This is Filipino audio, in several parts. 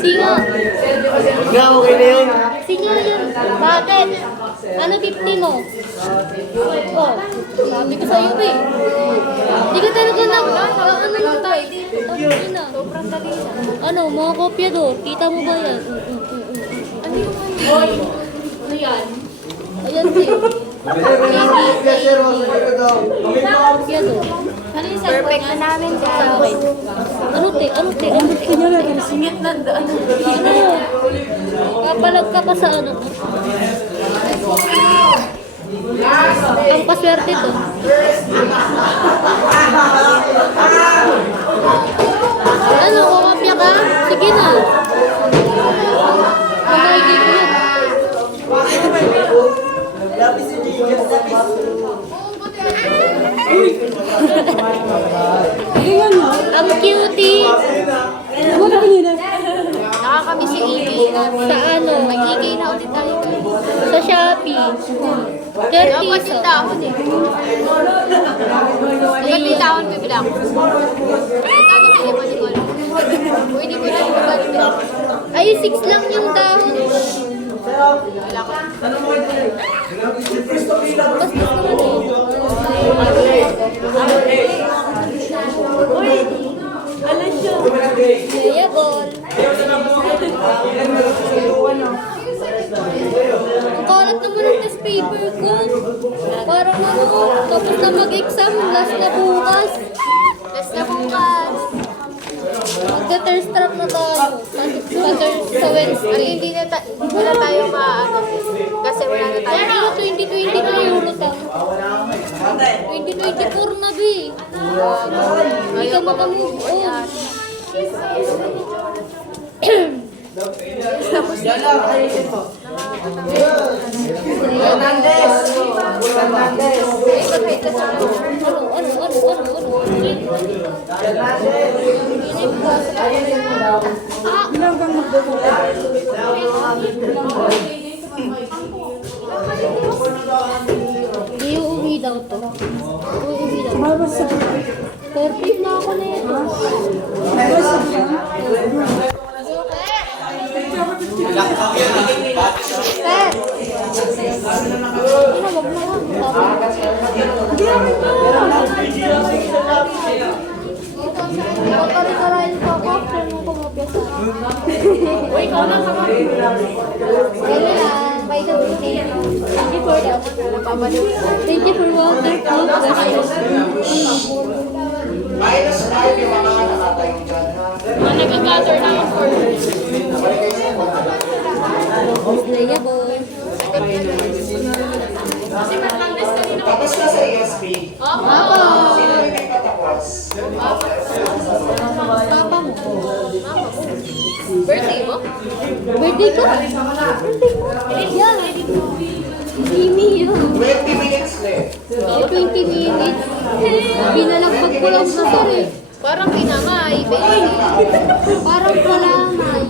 Singo. Nga, okay na yun. Singo yun. Bakit? Ano 50 mo? Oh, sabi ko sa'yo eh. Hindi ka talaga ano lang tayo. Sobrang dali na. Ano, mga kopya do. Kita mo ba yan? Ano yung ano yan? Ayan din. Kopya do. Perfect na namin, guys. Ano te? Ano te? Ano te? Singit na daan. Ano? Kapalag ka pa sa ano? Ang paswerte to. Ano, kumapya ka? Sige na. Kumaigay ko yun. Ang cutie. Nakakami si Iggy. Sa ano? Mag-Iggy na ulit tayo. Sa Shopee. 30 Dapat so. yung dahon eh. Maganda yung dahon, bibila ko. Magkano pili mo ni Col? Pwede ko lang magkano pili. Ay, 6 lang yung dahon. Wala ko. Bastos naman eh. Alam siya. Kaya ball. Ang kalat naman ang test paper ko. Parang ano, tapos na mag-exam, last na bukas. Last na bukas. Magka-thirst trap na tayo. Sa Wednesday. Ay, hindi na tayo maano. Kasi wala na tayo. Pero 2020 na euro tam. 2024 na bi. Hindi ka makamove on. Tapos na. Hindi uuwi daw to. Uuwi daw. Perfect na ako na ito. Kari-karain pa ako after nung kumapya sa akin. Uy, ikaw na ka ba? Kaya lang, by the way, thank you for that. Thank you for wonderful questions. Minus 5 yung mga nakatayong dyan, ha? Mga nag-gather na ako for Playable. kasi matlandes kanina. Tapos na sa ESP. Ako. Sino yung may patapos? Papa mo. Birthday mo? Birthday ko? Yeah. Mimi yun. 20 minutes left. 20 minutes. Binalagpag ko lang sa sari. Parang pinamay, baby. Parang kalamay.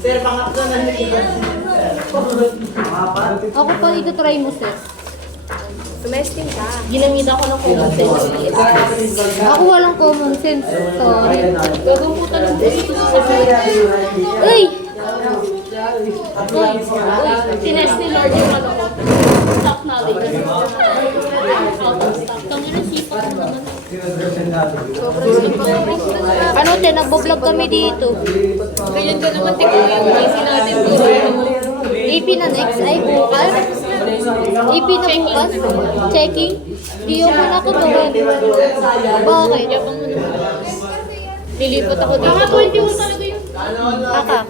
Sir, pangatlo na Ako pa ito-try mo, sir. Tumesting ka. Ginamit ako ng common sense. Ako walang common sense. Sorry. Gagumutan ng busto sa Uy! Uy, sinest ni Lord yung ano ko. Stock knowledge. Tangin na sipa ko naman. Sobrang simple. Ano, te, nagbo-vlog kami dito. Ganyan ka naman, tingnan mo yung easy natin po. AP na next ay bukas. AP na bukas. Checking. Diyo mo na ko doon. Bakit? Lilipat ako dito. Mga 21 talaga yun. Aka.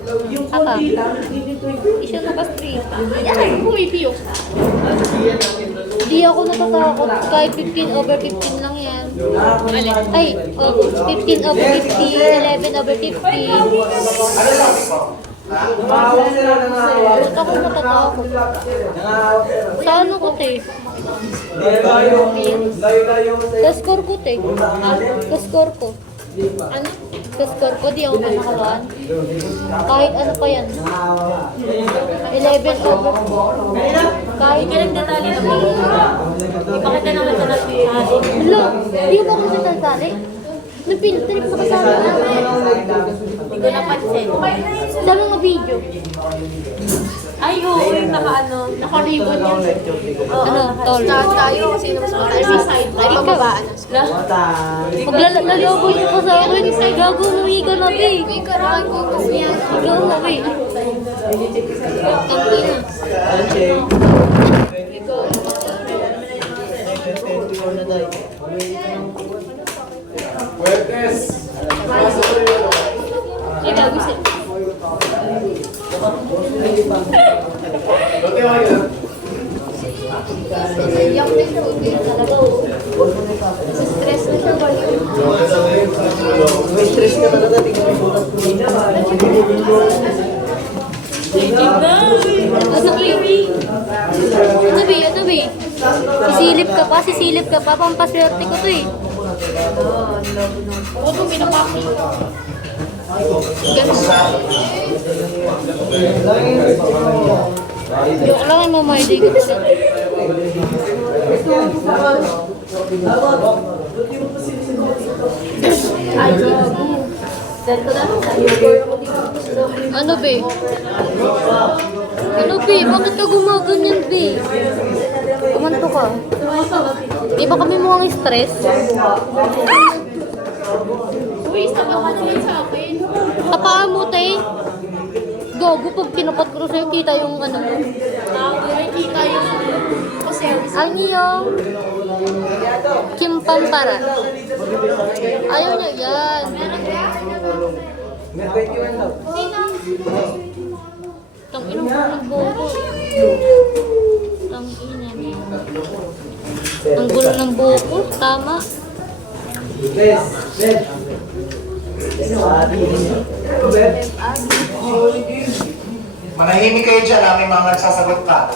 Aka. Isya na ka street. Ay, pumipiyok. Di ako natatakot. Kahit 15 over 15 lang yan. Ay, 15 over 50, 11 over 50. Ba't ako natatakot? Sa ano ko, te? Sa score ko, te. Sa score ko. Ano? Sa score ko, di ako panakawan. Kahit ano pa yan. 11 over. Kahit Galing detalye na po. Ipakita naman sa natin. Hello, di ko ba ako natatali? Nung pintrip sa kasama namin. ko napansin. Sa mga video. Ay, oo, yung naka-ribbon yun. Ano, tol? Tayo, sino mas mataas? Ay, pababaan. Maglalabot ko sa akin. Gago, uwi ka na, be. Uy, karahan ko kasi yan. Ikaw, be. Ikaw, gusto. Yung stress na siya ba yun? May stress ka talaga, di ka may bulat ko. Ano, baby? Ano, be? Sisilip ka pa. Pampaswerte ko to eh. Ako itong pinapaki. Ganun. Joke lang ay mamayday ko kasi. Ay, gago. Send ko na lang sa'yo. Ano, be? Ano, be? Bakit ka gumaganyan, be? Kumanto ka. Di ba kami mukhang stress? Uy, sama ka naman sa akin. Tapaan mo, te. Gago, pag kinapat ko sa'yo, kita yung ano mo. Ay, kita yung service. Ang iyong Kim Pampara. Ayaw niya yan. Tang ina mo ng buko. Tang ina mo. Ang gulo ng buko. Tama. Manahimik kayo dyan, may mga nagsasagot ka.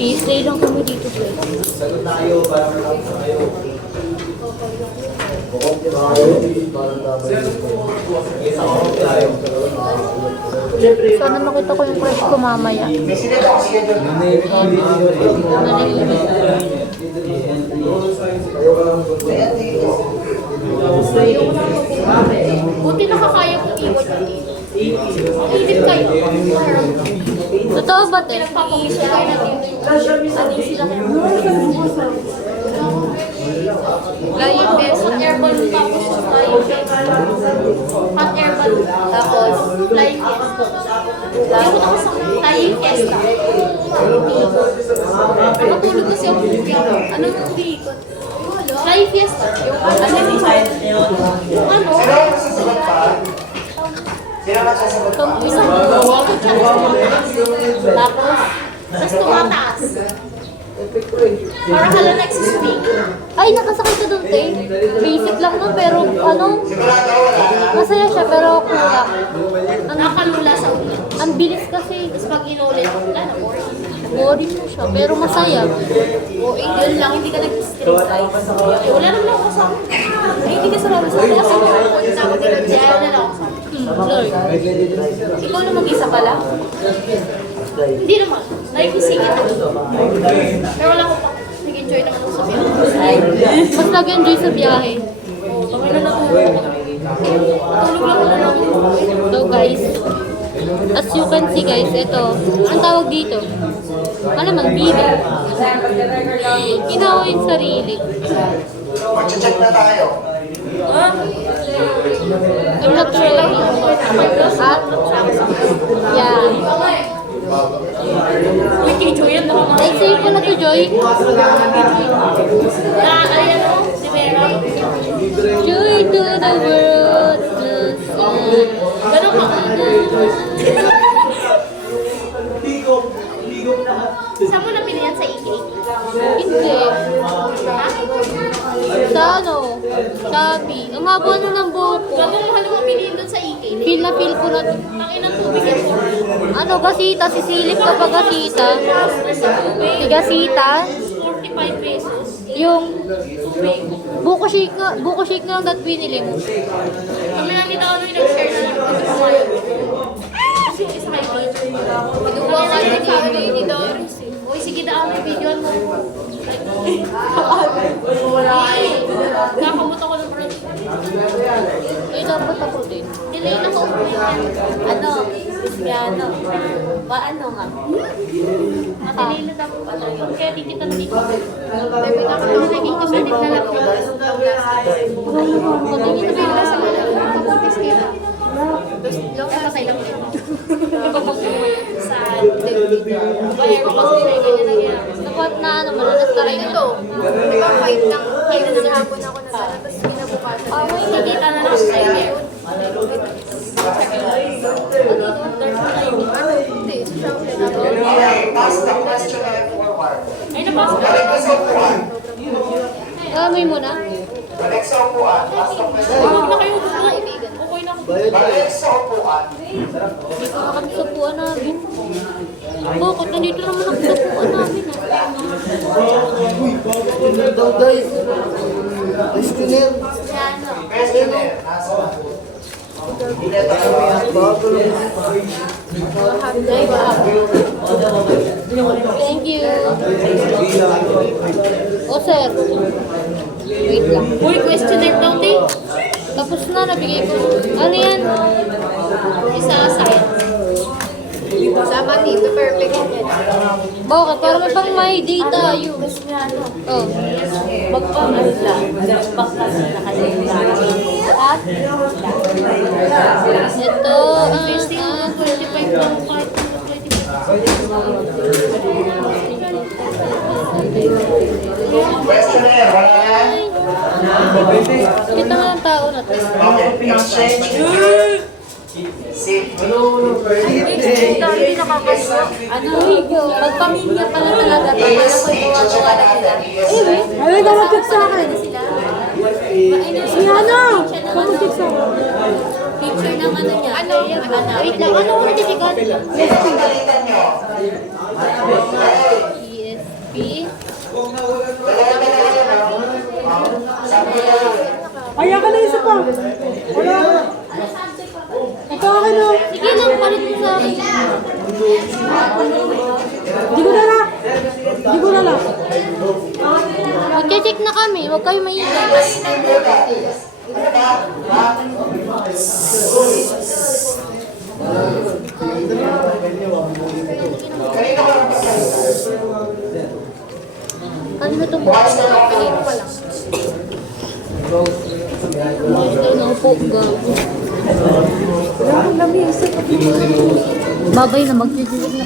I-stay lang kami dito, sir. Sagot tayo para matapos tayo. Sana makita ko yung crush ko mamaya. May sinita ko sige doon. Buti nakakaya kong iwan yun eh. Makilit kayo. Totoo ba, te? Pinagpapawisya kayo natin. Ano sila kayo? Flying best. Hot air balloon tapos flying best. Hot air balloon. Tapos flying fiesta. Ayoko na kasi flying fiesta. Nakatulog kasi ako. Anong umiikot? Flying fiesta. Ano yung ano? Sino ang nagsasagot pa? Sino ang nagsasagot pa? Isang umiikot siya. Tapos tumataas. Para ka lang nagsiswing. Ay, nakasakay ka doon, te. Basic lang nun, pero ano, Sigurado wala na. masaya siya, pero kulang. Nakalula sa ulan. Ang bilis kasi. Tapos pag inulit, wala na boring. Boring mo siya, pero masaya. O, yun lang, hindi ka nag-stress. Eh, wala naman ako kasama. Eh, hindi ka sa mga sa kasi ako din. Kaya na lang ako kasama. Lord. Ikaw na mag-isa pala? Hindi naman. Nakikisingit ako. Pero wala ko pa. Nag-enjoy naman ako sa biyahe. Mas nag-enjoy sa biyahe. Oo, kami na natulog ako. Tulog lang na lang. So guys, as you can see guys, ito, ang tawag dito, ano man, bibi. Ginawa yung sarili. Mag-check na tayo. I'm not sure. At, yeah. Uy, kay Joy yan naman. Ay, sa'yo ko na to, Joy. Ayan o, si Vera. Joy to the world. Ganun ka. Saan mo napili yan sa EK? Hindi. Ha? Sa ano? Shopee. Ang haba na ng buhok ko. Gagawin mahal mo piliin doon sa EK. Feel na feel ko na. Tangin ng tubig yan po. Ano, gasita? Sisilip ka pa gasita? Sa tubig. Si gasita? 45 pesos. Yung Tubig. buko shake na lang dat binili mo. Kami lang nila ano yung nag-share na lang kami kumain. Kasi yung isa kayo teacher. Pinuha nga yung sabi ni Doris eh. Uy, sige na may video mo. Nakamot ako ng birthday. Eh, dapat ako din. Delay na ko. Ano? Piano. Paano nga? Delay na dapat pala yun. Kaya di kita nandito. Bebe, dapat ako naging kasunod na lang yung Pagdating na kayo sa mga kapatid kayo. Tapos, long na tayo lang din. Sa Kaya ko kasi na ganyan na yan. Dapat na ano, malalas ka rin ito. Di ba fight ng kayo na hapon ako na sana. Tapos kinabukasan. Hindi ka na lang sa iyo. Hindi, siya ulit ako. Okay, pass the question and forward. Ay, napasok ko. Balik ka sa upuan. May muna. Balik sa upuan. Pass the question. Huwag na kayo gusto kaibigan. Okay na ako. Balik sa upuan. Hindi ka makapagsapuan namin. Bakit? Nandito naman ang sapuan namin. Questionnaire. Nasa Bileta ka ba? Thank you. O, sir. Wait lang. Uy, questionnaire daw, di. Tapos na, nabigay ko. Ano yan? Isa science. Sama dito, perfect yan. Bakit? Para may pang may data yun. Piano. Oh. Magpamahla. Baklas na nakalita. At Ito. Testing 25 lang, kahit 25. Questionnaire. Wala yan? Kita nga ng tao na to. Okay, exchange. Safe. Dami nakakasya. ano? Magpamilya pala talaga. Tapos ako gawa-gawa na sila. Ay, namagkik sa akin. Si Hana. Namagkik sa akin. Picture ng ano niya. Ano? Wait lang. Ano ang certificate? Pagkalitan nyo. ESP. Dalawa na yan, no? Sabi ko lang. Kaya ka na isa pa. Wala ka. Ito akin na. Sige lang, palit mo sa akin. Di ko na na. Di ko na lang. Mag-check na kami. Huwag kayo maingay. Kanina ko lang Ano itong bukas na lang. Kanino pa lang. Master na upo. Gago. Babay na mag-check na.